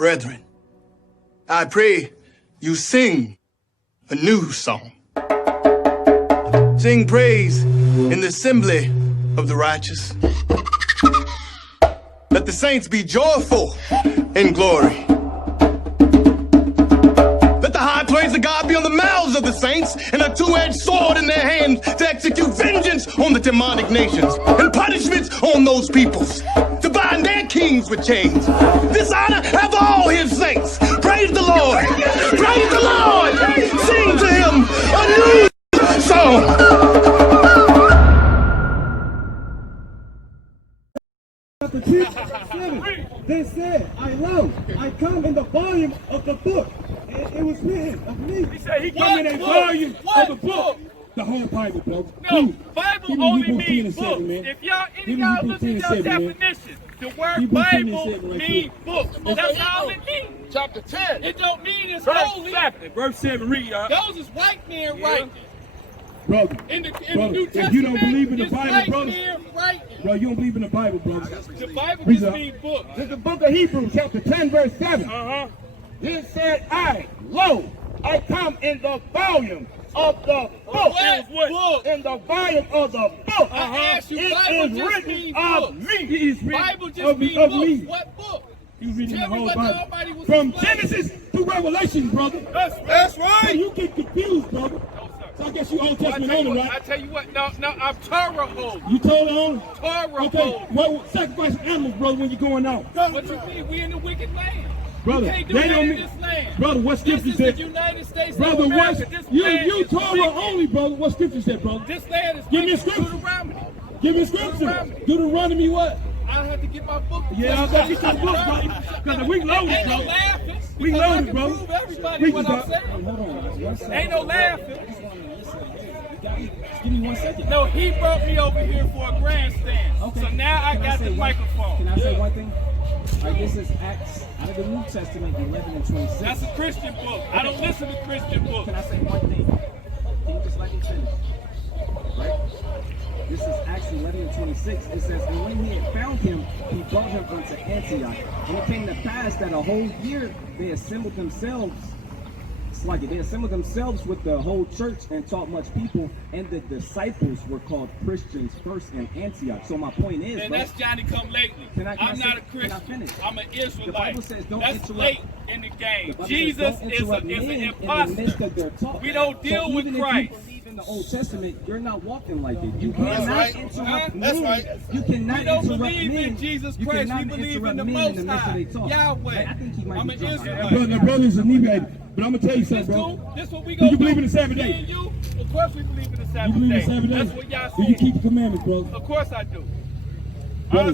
Brethren, I pray you sing a new song. Sing praise in the assembly of the righteous. Let the saints be joyful in glory. Let the high praise of God be on the mouths of the saints and a two-edged sword in their hands to execute vengeance on the demonic nations and punishments on those peoples, to bind their kings with chains. Dishonor have all his saints. Praise the Lord. Praise the Lord. Sing to him a new song. They said, I come in the volume of the book. And it was written of me. He said he come in a volume of the book. The whole Bible, bro. No, Bible only means books. If y'all, any of y'all look at y'all definition, the word Bible means books. That's all it means. Chapter 10. It don't mean it's holy. Verse 7, read, y'all. Those is white men writing. Brother, In the brother, New Testament, if you don't believe in the it's Bible, white brother, men writing. bro, you don't believe in the Bible, brother. The Bible Read just up. means books. This is the book of Hebrews, chapter 10, verse 7. It said, lo, I come in the volume of the book. What? In the volume of the book. I asked you, It Bible is just written means of books. me. It is written Bible just of means me. books. What book? You reading Tell the me whole what Bible. nobody was From explaining. Genesis to Revelation, brother. That's So right. you get confused, brother. So I guess you Old Testament only, I right? tell you what, no, I'm Torah only. You told on? Torah Okay, only. well, sacrifice animals, brother, when you're going out. What you mean? We in the wicked land. Brother, you can't do they that don't in mean, this land. brother, what This scripture is the said? United States Brother, of what? America. This land You is Torah wicked. only, brother. What scripture said, brother? This land is Give me a wicked. scripture. Deuteronomy. Give me a scripture. Deuteronomy. Deuteronomy what? I had to get my book. Yeah, I got to get your book, brother. Because we loaded, Ain't no brother. laughing. We because loaded, I can brother. prove everybody We what just I'm got- saying. Hold on. One second. Ain't no laughing. Give me 1 second. No, he brought me over here for a grandstand. Okay. So now I Can got say the one- microphone. Can I say one thing? All right, this is Acts out of the New Testament 11 and 26. That's a Christian book. I don't listen to Christian books. Can I say one thing? Can you just let me finish? Right? This is Acts 11 and 26. It says, and when he had found him, he brought him unto Antioch. And it came to pass that a whole year they assembled themselves. It's like it. They assembled themselves with the whole church and taught much people. And the disciples were called Christians first in Antioch. So my point is, And bro, that's Johnny come lately. Can I I'm say- not a can I Christian. finish? I'm an Israelite. The Bible says don't that's interrupt. late in the game. The Bible says Jesus don't is interrupt an men in the midst imposter. of their talk. We don't deal so with even Christ. If you believe in the Old Testament, you're not walking like it. You That's cannot right. interrupt men. That's right. You cannot We don't interrupt believe men. in Jesus You Christ. We cannot believe in interrupt the men Most in the midst of High. their talk. Yahweh. I think he might I'm be an drunk. Israelite. Brother, brothers inebriated. But I'm going to tell you This something, bro. cool. This what we Do gonna you believe in the do. Sabbath Me day? and you, of course we believe in the You Sabbath believe in day. the Sabbath day? That's what y'all Do you say. keep the commandments, brother? Of course I do. Brother,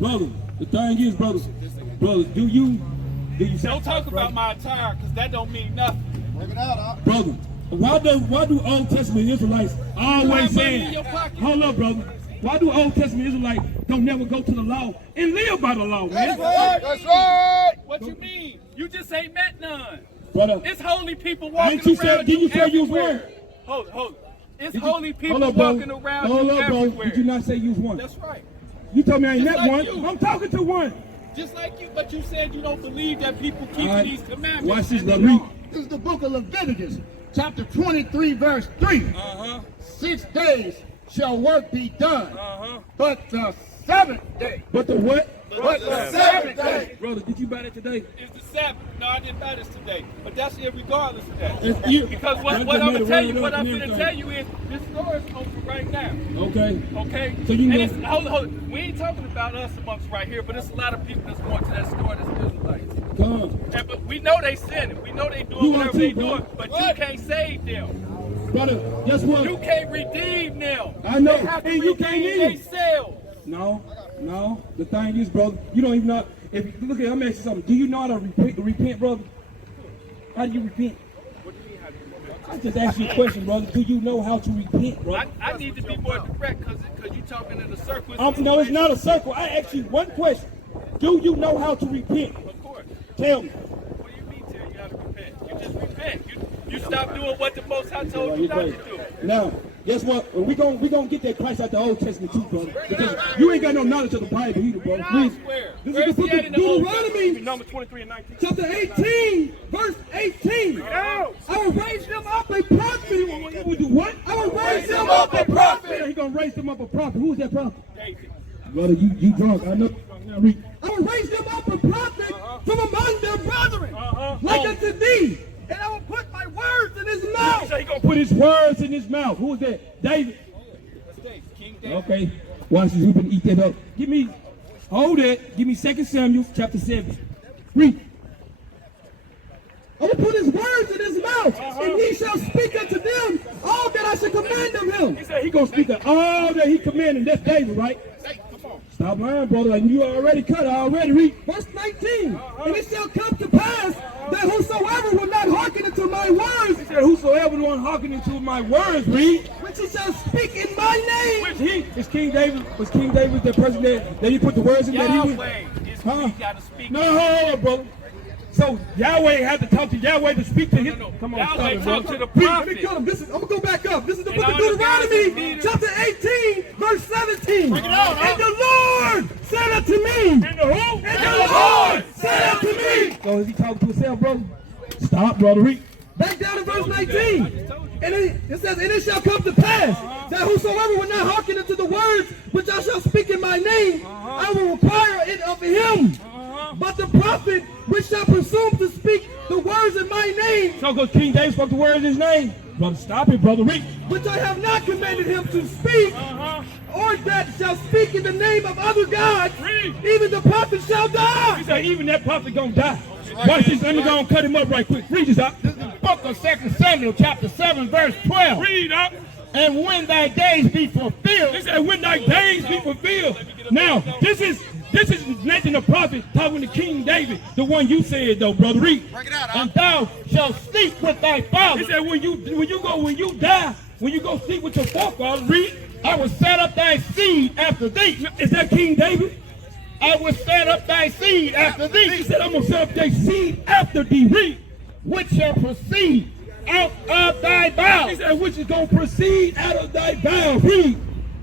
brother, the thing is, brother, do you Don't sacrifice, talk about brother? my attire, because that don't mean nothing. Work it out, huh? Brother, why do Old Testament Israelites always money say, in your pocket. hold up, brother, why do Old Testament Israelites don't never go to the law and live by the law, man? That's right. That's right. What you mean? You just ain't met none. Brother, It's holy people walking ain't you around said, didn't you say you was everywhere. one? Hold. It's Did you- holy people hold up, bro. walking around Hold you up, bro. everywhere. Did you not say you was one? That's right. You told me I ain't Just met like one. you. I'm talking to one. Just like you, but you said you don't believe that people keep All right. these commandments. Watch this, and brother. they Read. don't. This is the book of Leviticus, chapter 23, verse 3. 6 days shall work be done, but the seventh day. But the what? But the seventh day. Brother, did you buy that today? It's the Sabbath. No, I didn't buy this today. But that's irregardless of that. It's you. Because I what just I'm made gonna it tell roll you, it what up I'm and gonna everything. tell you is this store is open right now. Okay. Okay? So you know- and it's, hold on. We ain't talking about us amongst right here, but there's a lot of people that's going to that store that's Israelites. Come. And, but we know they sinning. We know they doing You whatever are too, they bro. doing. But you can't save them. Brother, guess what? You can't redeem them. I know. They have to And you redeem can't either. themselves. No. The thing is, brother, you don't even know. If you look at, I'm asking you something. Do you know how to repent, brother? How do you repent? I just asked you a question, brother. Do you know how to repent, bro? I need to be more direct because you talking in a circle. No, it's not a circle. I asked you one question. Do you know how to repent? Of course. Tell me. What do you mean tell you how to repent? You just repent. You stop doing what the Most High told you not to do. Now, Guess what? We gonna get that Christ out the Old Testament too, brother. Because you ain't got no knowledge of the Bible either, brother. Please. This is the book of Deuteronomy, Number 23 and 19. chapter 18, verse 18. I will raise them up a prophet. He will do what? I will raise them up a prophet. He gonna raise them up a prophet. Who is that prophet? David. Brother, you drunk. I know. I will raise them up a prophet from among their brethren, like unto thee. And I will put my words in his mouth. He said he gonna put his words in his mouth. Who is that? David. King David. Okay. Watch this. We can eat that up. Hold it. Give me 2 Samuel chapter 7. Read. I will put his words in his mouth, and he shall speak unto them all that I shall command of him. He said he gonna speak of all that he commanded. That's David, right? Stop lying, brother. Like you already cut it. Already read. Verse 19. And it shall come to pass that whosoever will not hearken unto my words. He said, whosoever will not hearken unto my words, read. Which he shall speak in my name. Which he is King David. Was King David the person that he put the words in that he was? Yahweh. Gotta speak. No, hold on, brother. So Yahweh had to talk to Yahweh to speak to him. Come on, Yahweh stop it, talk to the Let me prophet. cut him. I'm gonna go back up. This is the book of all the guys Deuteronomy, that chapter 18, verse 17. Bring it out, And the Lord said unto me. And the who? And the Lord said unto me. So is he talking to himself, brother? Stop, brother. Read. Back down to verse 19. And it says, and it shall come to pass that whosoever will not hearken unto the words which I shall speak in my name, I will require it of him. But the prophet which shall presume to speak the words in my name. So goes King David spoke the words in his name. Brother, stop it, brother. Read. Which I have not commanded him to speak, or that shall speak in the name of other gods, even the prophet shall die. He said, even that prophet gonna die. Watch this. Let me go and cut him up right quick. Read this up. This is the book of 2 Samuel, chapter 7, verse 12. Read up. And when thy days be fulfilled. He said, when thy days be fulfilled. Now, this is Nathan the prophet talking to King David, the one you said though, brother. Read. Break it out, And thou shalt sleep with thy father. He said, when you die, when you go sleep with your forefather, read. I will set up thy seed after thee. Is that King David? I will set up thy seed after thee. He said, I'm gonna set up thy seed after thee. Read. Which shall proceed out of thy bowels. He said, which is gonna proceed out of thy bowels. Read.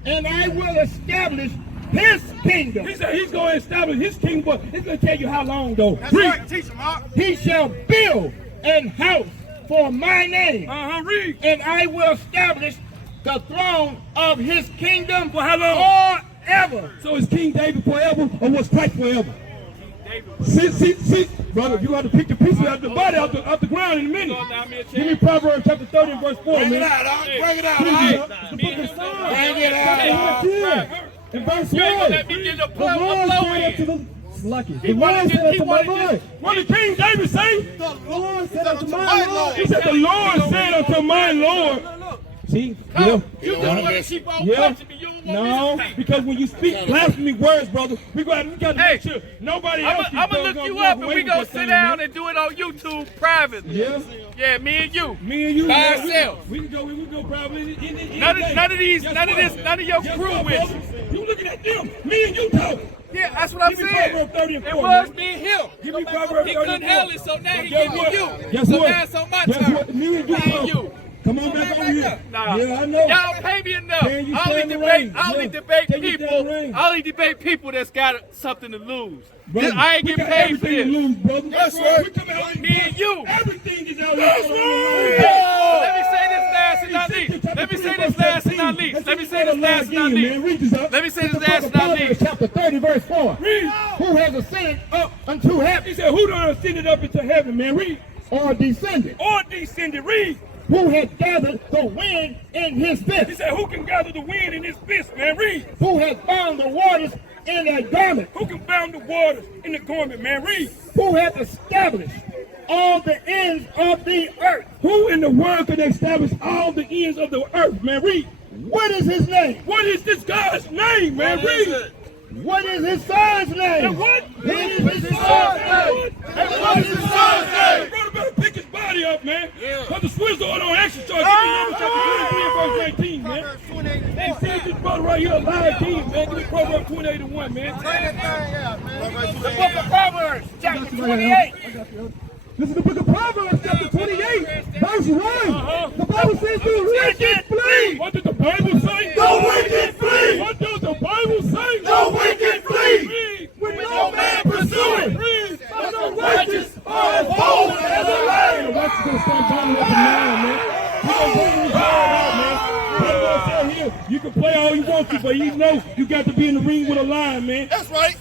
And I will establish his kingdom. He said he's going to establish his kingdom, but he's going to tell you how long though. That's read. right. Teach him, Mark. He shall build an house for my name. Read. And I will establish the throne of his kingdom for how long? Forever. So is King David forever, or was Christ forever? See, brother, you got to pick the pieces out the body out the ground in a minute. Give me Proverbs chapter 30 and verse 4, Bring man. it out, Bring it out, It's the book of Psalms. Bring it out, In verse 1, Let me get the the Lord said unto the Lucky. The Lord said unto my Lord. What did King David say? The Lord said unto my Lord. He said, the Lord said unto my Lord. See? Yeah. You just want to keep on Yeah. punching me. You don't want me to speak. Because when you speak blasphemy words, brother, we got to make sure nobody else. I'm going to look you up and we going to sit down and do it on YouTube privately. Yeah. Yeah, me and you. Me and you. By ourselves. We can go privately. None of your crew with you. You looking at them. Me and you talk. Yeah, that's what I'm Give me saying. Proverbs 30 and 4, It was man. me and him. Give me Proverbs 30 He and 4. couldn't handle it, so now he Guess giving what? you. Guess So what? now it's on my Guess turn. what? Me and you Me and talk. you. Come on back over here. Nah. Yeah, I know. Y'all don't pay me enough. Can you I only stand the debate. rain? I only Yeah. debate Can you stand the people. rain? I only debate people that's got something to lose. Brother, I ain't we getting got paid for everything this. to lose, brother. That's right. We coming out Me and you. Everything is out That's here. right. Let me say this last and not least. Let me say this last and not least. Let me say this last and not least. Let me say this last and not least. Chapter 30, verse 4. Read. Who has ascended up unto heaven? He said, who done ascended up into heaven, man? Read. Or descended. Or descended. Read. Who had gathered the wind in his fist? He said, who can gather the wind in his fist, man? Read. Who has bound the waters in a garment? Who can bound the waters in the garment, man? Read. Who has established all the ends of the earth? Who in the world can establish all the ends of the earth, man? Read. What is his name? What is this God's name, man? Read. What is his son's name? And what? What is his son's name? And what is his son's name? Brother better pick his body up, man. Because the Swiss order on action charge. Give me Numbers chapter 23 and verse 19, man. They said this brother right here, live king, man. Give me Proverbs 28 and 1, man. The book of Proverbs, chapter 28. This is the book of Proverbs, chapter 28, verse 1. The Bible says, the wicked flee. What did the can play all you want to, but you know you got to be in the ring with a lion, man. That's right.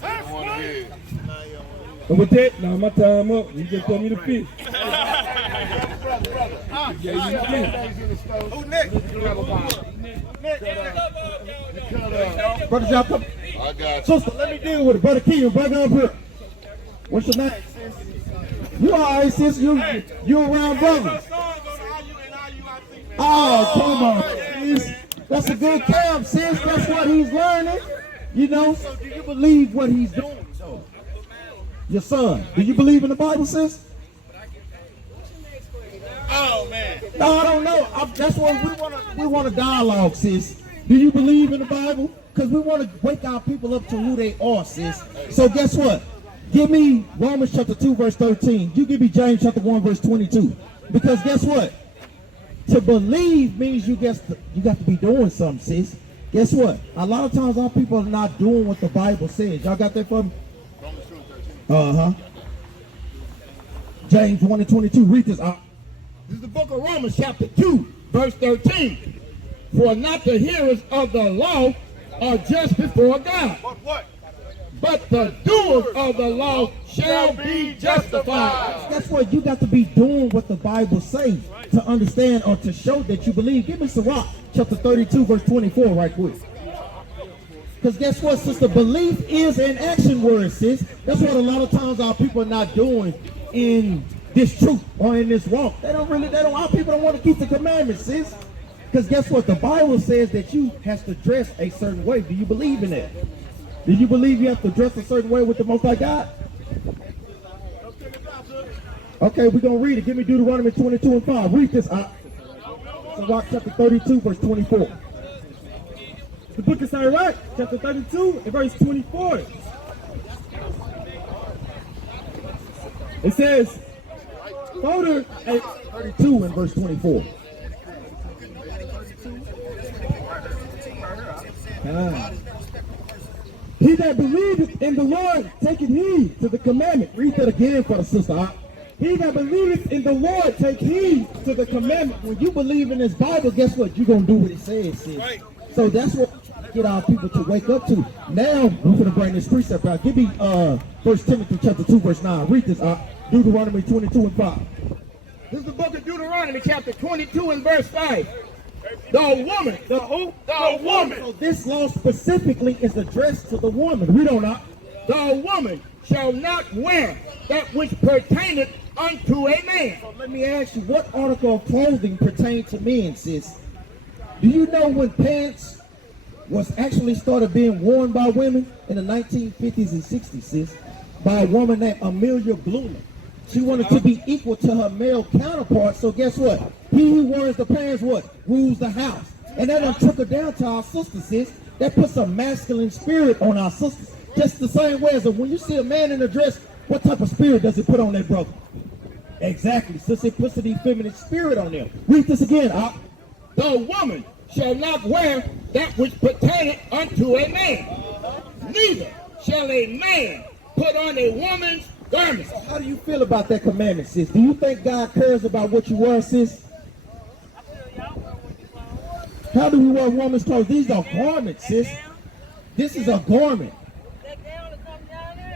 And with that, now my time up. You just told me to fish. Who next? Brother Jacob. I got you. Sister, let me deal with it. Brother King, brother up here. What's your name? You all right, sis? You around brothers? Oh, come on, sis. That's a good camp, sis. That's what he's learning. You know, so do you believe what he's doing? So, your son, do you believe in the Bible, sis? Oh, man. No, I don't know. That's what we want to dialogue, sis. Do you believe in the Bible? Because we want to wake our people up to who they are, sis. So guess what? Give me Romans chapter 2, verse 13. You give me James chapter 1, verse 22. Because guess what? To believe means you got to be doing something, sis. Guess what? A lot of times our people are not doing what the Bible says. Y'all got that for me? Romans 2:13. James 1 and 22. Read this out. This is the book of Romans chapter 2, verse 13. For not the hearers of the law are just before God, What? but the doers of the law shall be justified. That's what you got to be doing what the Bible says to understand or to show that you believe. Give me Sirach chapter 32 verse 24 right quick. Because guess what, sister? Belief is an action word, sis. That's what a lot of times our people are not doing in this truth or in this walk. Our people don't want to keep the commandments, sis. Because guess what? The Bible says that you have to dress a certain way. Do you believe in that? Do you believe you have to dress a certain way with the Most High God? Okay, we're going to read it. Give me Deuteronomy 22 and 5. Read this out. Sirach chapter 32, verse 24. The book of Sirach, chapter 32, and verse 24. It says, Thur, 32 and verse 24. he that believeth in the Lord taketh heed to the commandment. Read that again for the sister. He that believeth in the Lord take heed to the commandment. When you believe in this Bible, guess what? You're going to do what it says, sis. Right. So that's what we get our people to wake up to. Now, we're going to bring this precept out. Give me 1 Timothy chapter 2, verse 9. Read this out. Deuteronomy 22 and 5. This is the book of Deuteronomy chapter 22 and verse 5. The woman. The who? The woman. So this law specifically is addressed to the woman. Read on out. The woman shall not wear that which pertaineth unto a man. So let me ask you, what article of clothing pertains to men, sis? Do you know when pants was actually started being worn by women in the 1950s and 60s, sis? By a woman named Amelia Bloomer. She wanted to be equal to her male counterpart, so guess what? He who wears the pants, what? Rules the house. And that done took her down to our sisters, sis. That puts a masculine spirit on our sisters. Just the same way as when you see a man in a dress, what type of spirit does it put on that brother? Exactly, sis, it puts an effeminate spirit on them. Read this again. The woman shall not wear that which pertaineth unto a man. Neither shall a man put on a woman's garments. How do you feel about that commandment, sis? Do you think God cares about what you wear, sis? How do we wear woman's clothes? These are garments, sis. This is a garment.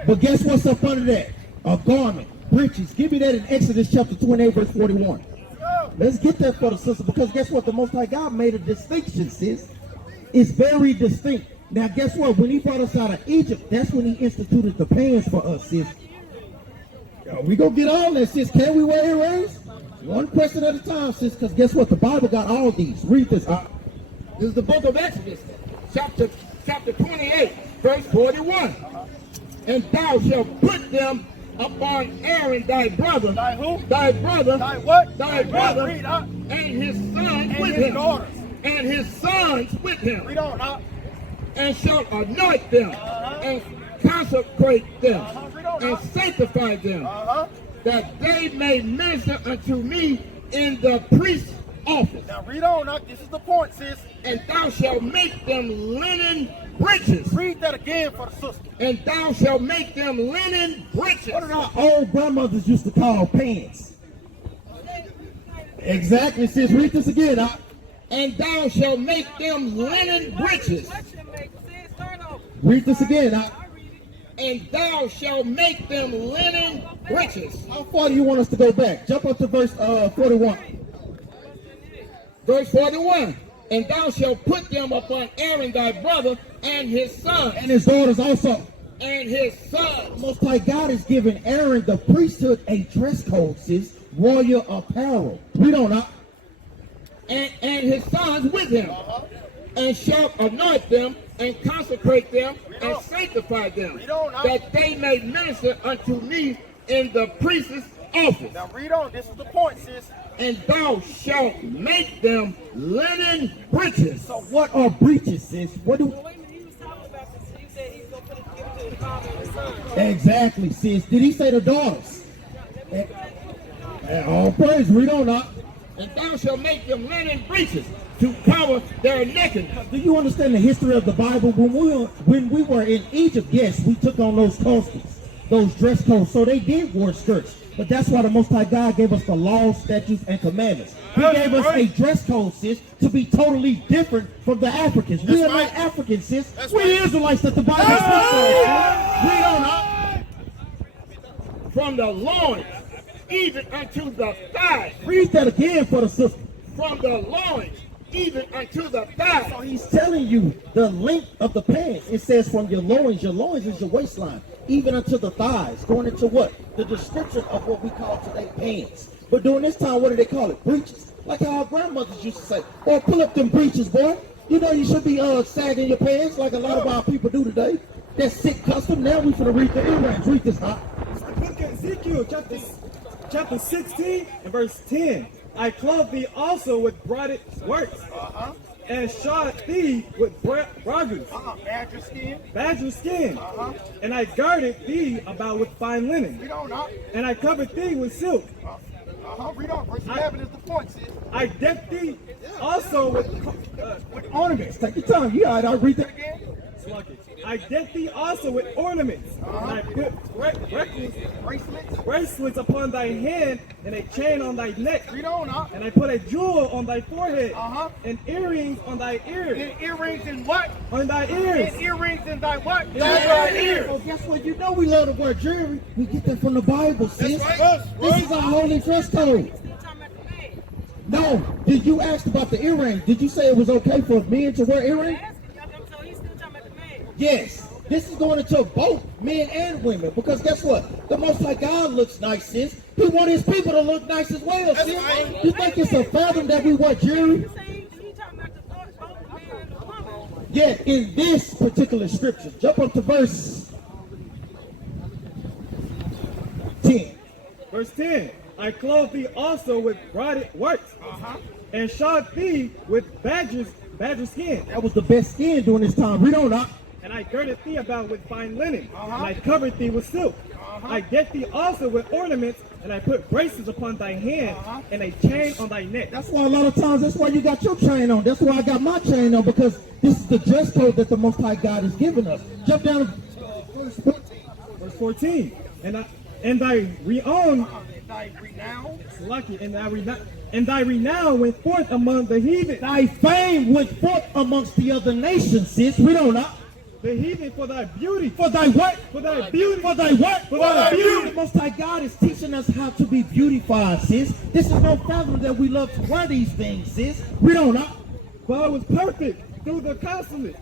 But guess what's up under that? A garment. Breeches. Give me that in Exodus chapter 28, verse 41. Let's get that for the sister, because guess what? The Most High God made a distinction, sis. It's very distinct. Now, guess what? When he brought us out of Egypt, that's when he instituted the pants for us, sis. We gonna get all that, sis. Can we wear earrings? One question at a time, sis, because guess what? The Bible got all these. Read this. This is the book of Exodus, chapter 28, verse 41. And thou shalt put them upon Aaron thy brother. Thy who? Thy brother. Thy what? Thy brother. Read up. And his sons And with his him. daughters. And his sons with him. Read on up. And shalt anoint them. And consecrate them. Read on And up. sanctify them. That they may minister unto me in the priest's office. Now read on up. This is the point, sis. And thou shalt make them linen breeches. Read that again for the sister. And thou shalt make them linen breeches. What did our old grandmothers used to call pants? Exactly, sis. Read this again. And thou shalt make them linen breeches. Read this again. And thou shalt make them linen breeches. How far do you want us to go back? Jump up to verse 41. Verse 41. And thou shalt put them upon Aaron thy brother and his sons. And his daughters also. And his sons. Most High God is giving Aaron the priesthood a dress code, sis. Royal apparel. We don't know. And his sons with him. And shalt anoint them and consecrate them and sanctify them, that they may minister unto me in the priest's office. Now read on. This is the point, sis. And thou shalt make them linen breeches. So what are breeches, sis? What do? Exactly, sis. Did he say the daughters? All praise. Read on up. And thou shalt make them linen breeches to cover their nakedness. Do you understand the history of the Bible? When we were in Egypt, yes, we took on those costumes, those dress codes. So they did wear skirts. But that's why the Most High God gave us the laws, statutes, and commandments. He gave us a dress code, sis, to be totally different from the Africans. We are not Africans, sis. We're the Israelites that the Bible speaks of. We don't know. From the loins, even unto the thighs. Read that again for the sister. From the loins, even unto the thighs. So he's telling you the length of the pants. It says from your loins is your waistline, even unto the thighs. Going into what? The description of what we call today pants. But during this time, what do they call it? Breeches. Like how our grandmothers used to say, "Boy, pull up them breeches, boy. You know you should be sagging your pants like a lot of our people do today." That's sick custom. Now we finna read the earrings. Read this, huh? It's the book of Ezekiel, chapter 16 and verse 10. I clothed thee also with broided works, and shod thee with bragas, badger skin, and I girded thee about with fine linen, and I covered thee with silk. Read on. Verse 11 is the point, sis. I decked thee also with Ornaments. Take your time. You all right? I'll read that again. I decked thee also with ornaments, and I put bracelets upon thy hand, and a chain on thy neck. Read on, and I put a jewel on thy forehead, and earrings on thy ears. And earrings in what? On thy ears. And earrings in thy what? In thy ears. Oh, guess what? You know we love the word jewelry. We get that from the Bible, sis. Right. This is our holy dress code. No, did you ask about the earring? Did you say it was okay for men to wear earrings? Yes. This is going into both men and women, because guess what? The Most High God looks nice, sis. He wants his people to look nice as well, sis. You think it's a fathom that we wear jewelry? Yeah, in this particular scripture. Jump up to verse 10. Verse 10. I clothed thee also with broided works, and shod thee with badger skin. That was the best skin during this time. Read on up. And I girded thee about with fine linen, and I covered thee with silk. I decked thee also with ornaments, and I put bracelets upon thy hand, and a chain on thy neck. That's why a lot of times, that's why you got your chain on. That's why I got my chain on, because this is the dress code that the Most High God has given us. Jump down to verse 14. Verse 14. And thy renown went forth among the heathen. Thy fame went forth amongst the other nations, sis. We don't know. The heathen for thy beauty. For thy what? For thy beauty. For thy what? For thy beauty. The Most High God is teaching us how to be beautified, sis. This is no fathom that we love to wear these things, sis. We don't know. For I was perfect through the comeliness.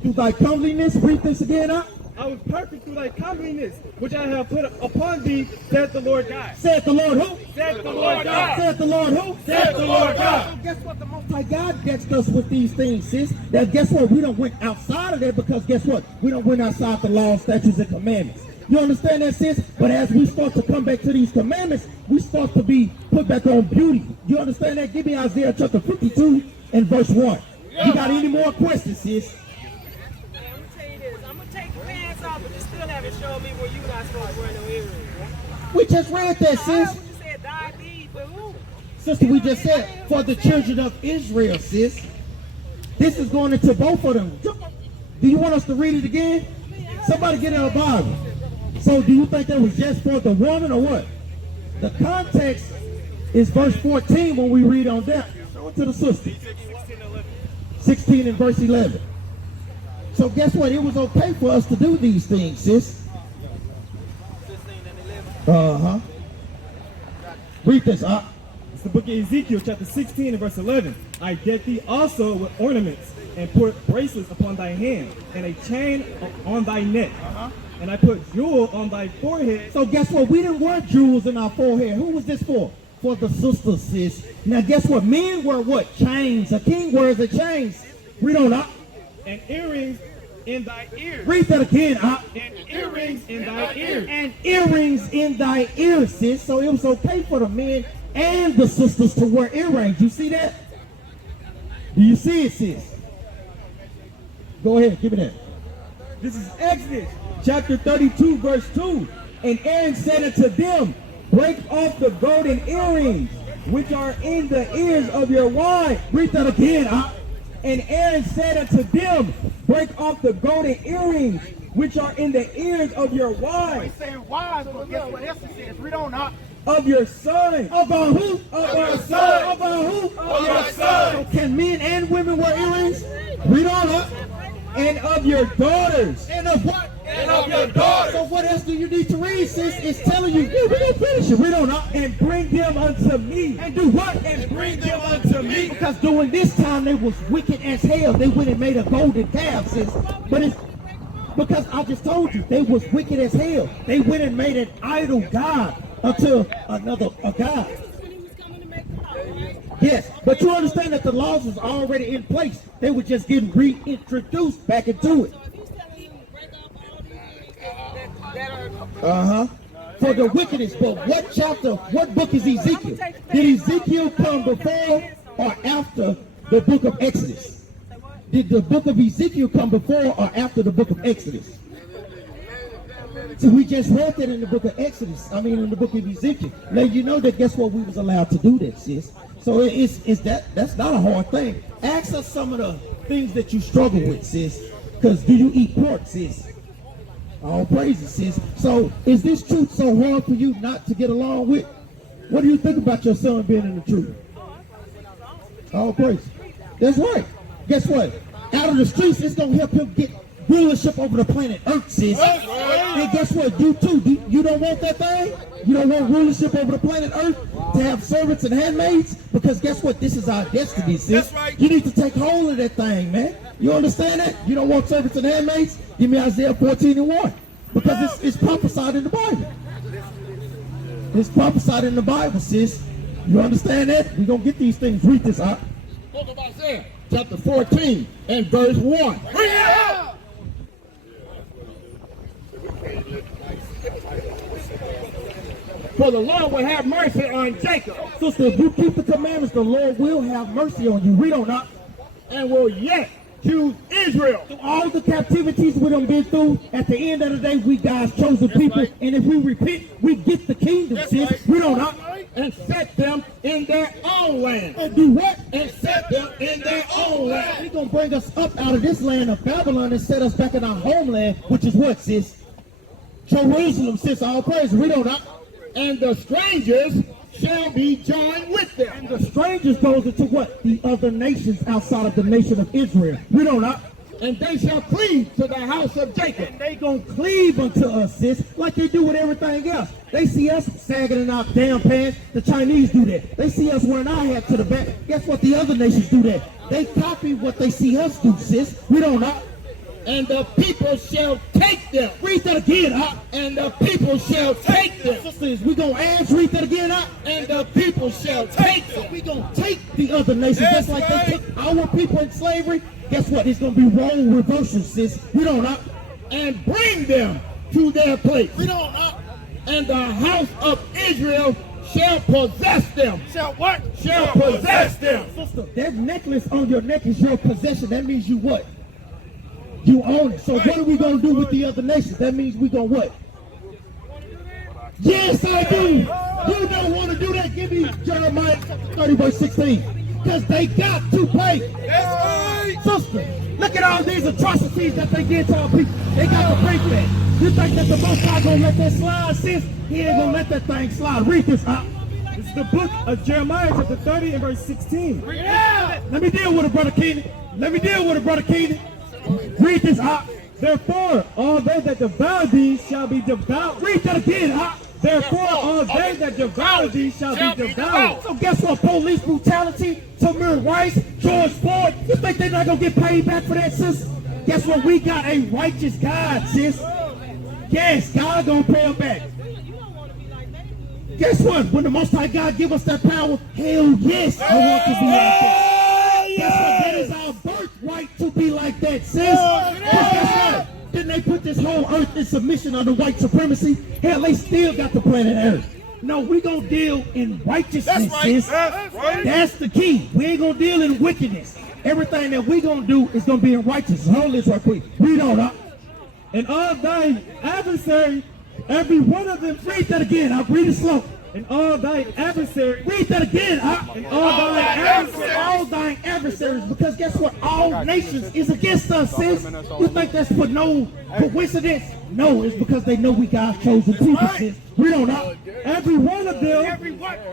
Through thy comeliness. Read this again, huh? I was perfect through thy comeliness, which I have put upon thee, saith the Lord God. Saith the Lord who? Saith the Lord God. Saith the Lord who? Saith the Lord God. So guess what? The Most High God gets us with these things, sis. That guess what? We don't went outside of that, because guess what? We don't went outside the law, statutes, and commandments. You understand that, sis? But as we start to come back to these commandments, we start to be put back on beauty. You understand that? Give me Isaiah chapter 52 and verse 1. You got any more questions, sis? Haven't shown me where you not supposed to wear no earrings. We just read that, sis. What you said, thy deed, but who? Sister, we just said, for the children of Israel, sis. This is going into both of them. Do you want us to read it again? Somebody get in a Bible. So do you think that was just for the woman or what? The context is verse 14 when we read on that. Show it to the sister. 16 and verse 11. So guess what? It was okay for us to do these things, sis. 16 and 11. Read this. It's the book of Ezekiel, chapter 16 and verse 11. I decked thee also with ornaments, and put bracelets upon thy hand, and a chain on thy neck. And I put jewel on thy forehead. So guess what? We didn't wear jewels in our forehead. Who was this for? For the sisters, sis. Now guess what? Men wear what? Chains. A king wears a chains. Read on up. And earrings in thy ears. Read that again, And earrings in thy ears. And earrings in thy ears, sis. So it was okay for the men and the sisters to wear earrings. You see that? Do you see it, sis? Go ahead, give me that. This is Exodus chapter 32, verse 2. And Aaron said unto them, break off the golden earrings which are in the ears of your wives. Read that again, And Aaron said unto them, break off the golden earrings which are in the ears of your wives. He's saying wives, but guess what else he says? Read on up. Of your sons. Of our who? Of your sons. Of our who? Of your sons. So can men and women wear earrings? Read on up. And of your daughters. And of what? And of your daughters. So what else do you need to read, sis? It's telling you, yeah, we're going to finish it. Read on up. And bring them unto me. And do what? And bring them unto me. Because during this time, they was wicked as hell. They went and made a golden calf, sis. But it's because I just told you, they was wicked as hell. They went and made an idol god unto a god. Yes, but you understand that the laws was already in place. They were just getting reintroduced back into it. For the wickedness. But what chapter, what book is Ezekiel? Did Ezekiel come before or after the book of Exodus? Did the book of Ezekiel come before or after the book of Exodus? So we just read that in the book of Exodus. I mean, in the book of Ezekiel. Now you know that. Guess what? We was allowed to do that, sis. So that's not a hard thing. Ask us some of the things that you struggle with, sis. Because do you eat pork, sis? All praises, sis. So is this truth so hard for you not to get along with? What do you think about your son being in the truth? All praise. That's right. Guess what? Out of the streets, it's gonna help him get rulership over the planet Earth, sis. And guess what? You too. You don't want that thing? You don't want rulership over the planet Earth to have servants and handmaids? Because guess what? This is our destiny, sis. That's right. You need to take hold of that thing, man. You understand that? You don't want servants and handmaids? Give me Isaiah 14 and 1. Because it's prophesied in the Bible. It's prophesied in the Bible, sis. You understand that? We're going to get these things. Read this out. Book of Isaiah, chapter 14 and verse 1. Read it out. For the Lord will have mercy on Jacob. Sister, if you keep the commandments, the Lord will have mercy on you. Read on up. And will yet choose Israel. Through all the captivities we done been through, at the end of the day, we God's chosen people. Right. And if we repent, we get the kingdom, sis. Right. Read on up. And set them in their own land. And do what? And set them in their own land. He's going to bring us up out of this land of Babylon and set us back in our homeland, which is what, sis? Jerusalem, sis. All praise. Read on up. And the strangers shall be joined with them. And the strangers goes into what? The other nations outside of the nation of Israel. Read on up. And they shall cleave to the house of Jacob. And they gonna cleave unto us, sis, like they do with everything else. They see us sagging in our damn pants. The Chinese do that. They see us wearing our hat to the back. Guess what? The other nations do that. They copy what they see us do, sis. Read on up. And the people shall take them. Read that again, huh? And the people shall take them. Sisters, we gonna ask, read that again, huh? And the people shall take them. We gonna take the other nations. That's like right. They took our people in slavery. Guess what? It's gonna be role reversal, sis. Read on up. And bring them to their place. Read on up. And the house of Israel shall possess them. Shall what? Shall possess them. Sister, that necklace on your neck is your possession. That means you what? You own it. So what are we going to do with the other nations? That means we going to what? Yes, I do. You don't want to do that. Give me Jeremiah 30 verse 16. Because they got to pay. That's right. Sister, look at all these atrocities that they did to our people. They got to break that. You think that the Most High going to let that slide, sis? He ain't going to let that thing slide. Read this out. This is the book of Jeremiah, chapter 30 and verse 16. Read it out. Let me deal with it, Brother Keenan. Let me deal with it, Brother Keenan. Read this out. Therefore, all they that devour thee shall be devoured. Read that again, huh? Therefore, all they that devour thee shall be devoured. So guess what? Police brutality, Tamir Rice, George Floyd. You think they're not going to get paid back for that, sis? Guess what? We got a righteous God, sis. Yes, God going to pay them back. Guess what? When the Most High God give us that power, hell yes, I want to be like that. Guess what? That is our birthright to be like that, sis. Guess what? Didn't they put this whole earth in submission under white supremacy? Hell, they still got the planet Earth. No, we gonna deal in righteousness, sis. That's the key. We ain't gonna deal in wickedness. Everything that we gonna do is gonna be in righteousness. Hold this right quick. Read on up. And all thine adversaries, every one of them, Read that again. I'll read it slow. and all thine adversaries, Read that again. and all thine adversaries, All thine adversaries. Because guess what? All nations is against us, sis. You think that's for no coincidence? No, it's because they know we God's chosen people, sis. Read on up. every one of them,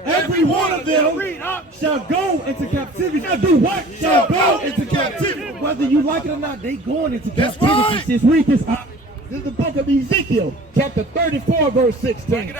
Every one of them shall go into captivity. shall do what? Shall go into captivity. Whether you like it or not, they going into captivity, sis. Read this up. This is the book of Ezekiel, chapter 34, verse 16.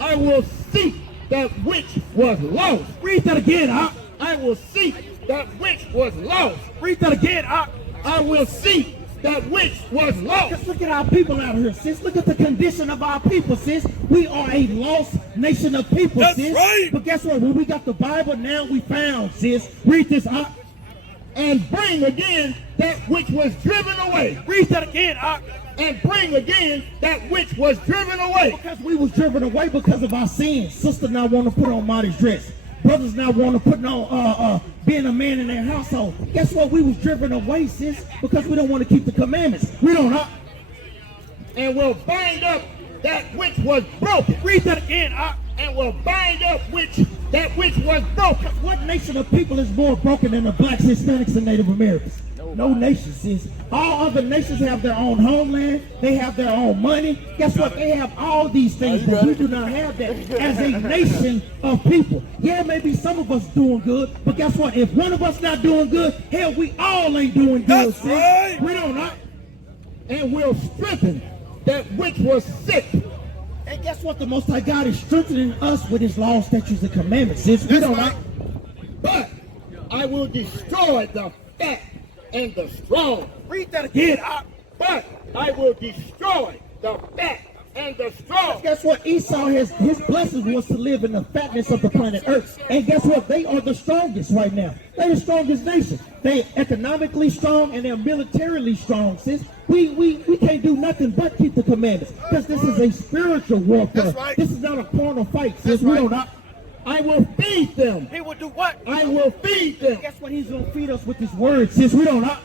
I will seek that which was lost. Read that again, huh? I will seek that which was lost. Read that again, huh? I will seek that which was lost. Just look at our people out here, sis. Look at the condition of our people, sis. We are a lost nation of people, sis. Right. But guess what? When we got the Bible, now we found, sis. Read this up. And bring again that which was driven away. Read that again, up. And bring again that which was driven away. Because we was driven away because of our sins. Sister now want to put on modest dress. Brothers now want to put on being a man in their household. Guess what? We was driven away, sis, because we don't want to keep the commandments. We don't. And will bind up that which was broken. Read that again. And will bind up that which was broken. What nation of people is more broken than the blacks, Hispanics, and Native Americans? No nation, sis. All other nations have their own homeland. They have their own money. Guess what? They have all these things, but we do not have that as a nation of people. Yeah, maybe some of us doing good, but guess what? If one of us not doing good, hell, we all ain't doing good, sis. Right. We don't know. And we'll strengthen that which was sick. And guess what? The Most High God is strengthening us with His laws, statutes, and commandments, sis. We don't know. But I will destroy the fat and the strong. Read that again. But I will destroy the fat and the strong. Guess what? Esau, his blessings was to live in the fatness of the planet Earth. And guess what? They are the strongest right now. They're the strongest nation. They economically strong and they're militarily strong, sis. We can't do nothing but keep the commandments. Because this is a spiritual warfare. Right. This is not a carnal fight, sis. We don't know. I will feed them. He will do what? I will feed them. Guess what? He's going to feed us with His word, sis. We don't know.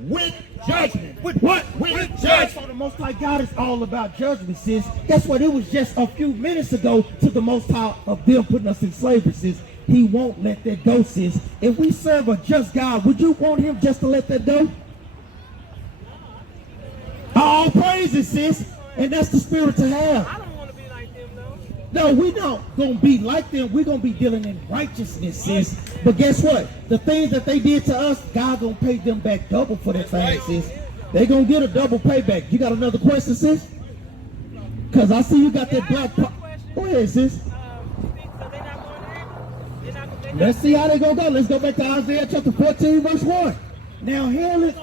With judgment. With what? With judgment. So the Most High God is all about judgment, sis. Guess what? It was just a few minutes ago to the Most High of them putting us in slavery, sis. He won't let that go, sis. If we serve a just God, would you want Him just to let that go? All praises, sis. And that's the spirit to have. I don't want to be like them, though. No, we don't gonna be like them. We're gonna be dealing in righteousness, sis. But guess what? The things that they did to us, God gonna pay them back double for that thing, sis. They gonna get a double payback. You got another question, sis? Cause I see you got that black. Go ahead, sis. Let's see how they gonna go. Let's go back to Isaiah chapter 14, verse 1. Now here is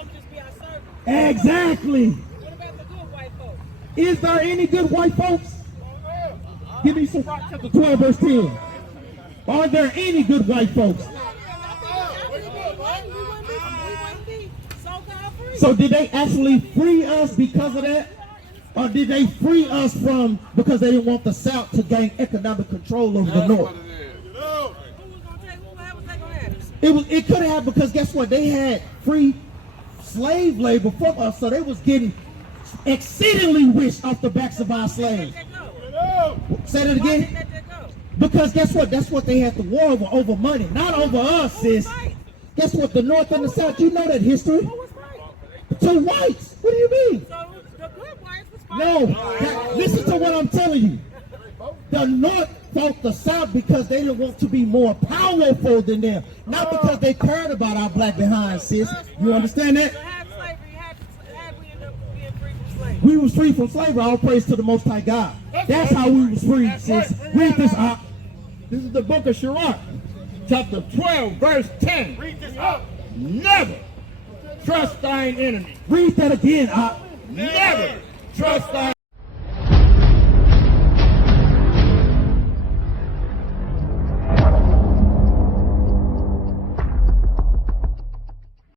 exactly. What about the good white folks? Is there any good white folks? Give me some chapter 12, verse 10. Are there any good white folks? So did they actually free us because of that? Or did they free us from because they didn't want the South to gain economic control over the North? It could have, because guess what? They had free slave labor from us, so they was getting exceedingly rich off the backs of our slaves. Say that again. Because guess what? That's what they had the war over money, not over us, sis. Guess what? The North and the South, you know that history. To whites. What do you mean? So the good whites was No. Listen to what I'm telling you. The North fought the South because they didn't want to be more powerful than them. Not because they cared about our black behind, sis. You understand that? We was free from slavery. All praise to the Most High God. That's how we was free, sis. Read this up. This is the book of Sirach, chapter 12, verse 10. Read this up. Never trust thine enemy. Read that again, up. Never trust thine